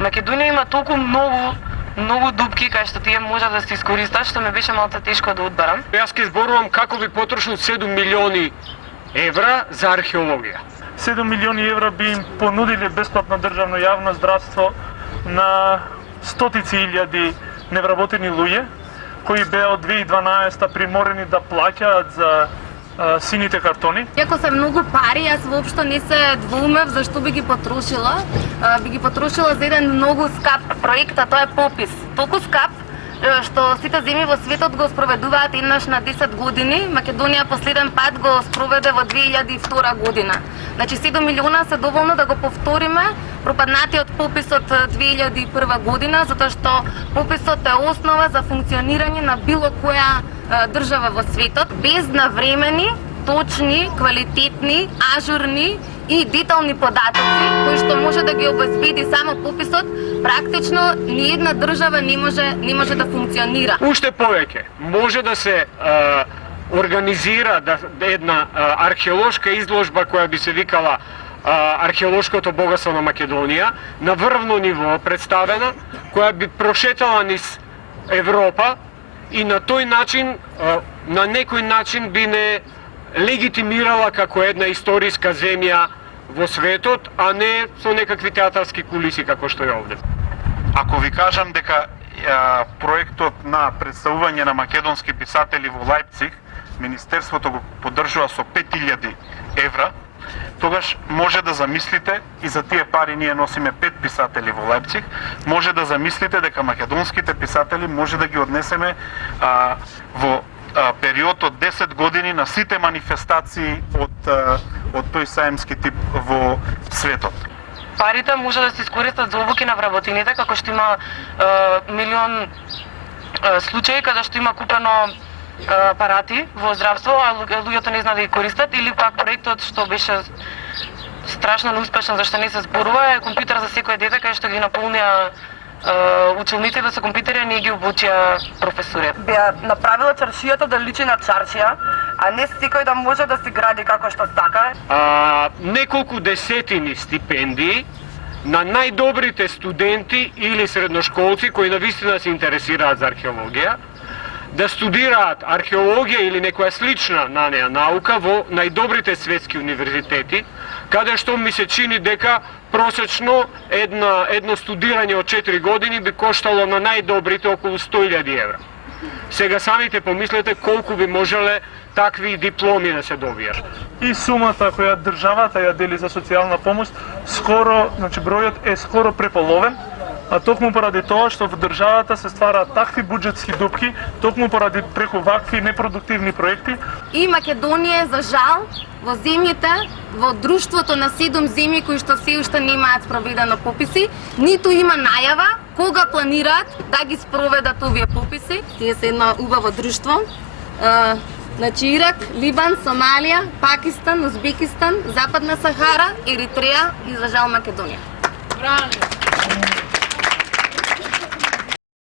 Македонија има толку многу дупки кај што тие може да се искористат, што ме беше малку тешко да одбарам. Јас ќе зборувам како би потрошил 7 милиони евра за археологија. 7 милиони евра би им понудиле бесплатно државно јавно здравство на стотици илјади невработени луѓе, кои беа од 2012 приморени да плаќаат за сините картони. Иако се многу пари, јас воопшто не се двоумев зашто би ги потрошила. Би ги потрошила за еден многу скап проект, а тоа е попис. Толку скап што сите земји во светот го спроведуваат еднаш на 10 години. Македонија последен пат го спроведе во 2002 година. Значи 7 милиона се доволно да го повториме пропаднатиот попис од 2001 година, затоа што пописот е основа за функционирање на било која држава во светот, без навремени, точни, квалитетни, ажурни и детални податоци, кои што може да ги обезбеди само пописот, практично ни една држава не може да функционира. Уште повеќе, може да се организира една археолошка изложба која би се викала археолошкото богатство на Македонија, на врвно ниво представена, која би прошетала низ Европа и на тој начин, на некој начин би не легитимирала како една историска земја во светот, а не со некакви театарски кулиси како што е овде. Ако ви кажам дека проектот на представување на македонски писатели во Лајпциг, Министерството го поддржува со 5000 евра, тогаш може да замислите, и за тие пари ние носиме 5 писатели во Лајпциг, може да замислите дека македонските писатели може да ги однесеме во период од 10 години на сите манифестации од тој саемски тип во светот. Парите може да се искористат за обуки на вработените, како што има милион случаи каде што има купено апарати во здравство, а луѓето не знаат да ги користат, или пак проектот што беше страшно неуспешен зашто не се зборува е компјутер за секој дете кај што ги наполнија училниците со компјутери, а не ги обучија професори. Беа направила чаршијата да личи на чаршија, а не секој да може да се гради како што сака. Неколку десетини стипендии на најдобрите студенти или средношколци кои навистина се интересираат за археологија, да студираат археологија или некоја слична на неа наука во најдобрите светски универзитети, каде што ми се чини дека просечно едно студирање од 4 години би коштало на најдобрите околу 100.000 евра. Сега самите помислете колку би можеле такви дипломи да се добијат. И сумата која државата ја дели за социјална помош, значи бројот е скоро преполовен, а токму поради тоа што во државата се ствараат такви буџетски дупки, токму поради преку вакви непродуктивни проекти. И Македонија, за жал, во земјите, во друштвото на 7 земји кои што се уште немаат спроведено пописи, ниту има најава кога планираат да ги спроведат овие пописи. Тие се едно убаво друштво. Значи Ирак, Либан, Сомалија, Пакистан, Узбекистан, Западна Сахара, Еритреја и за жал Македонија. Браво!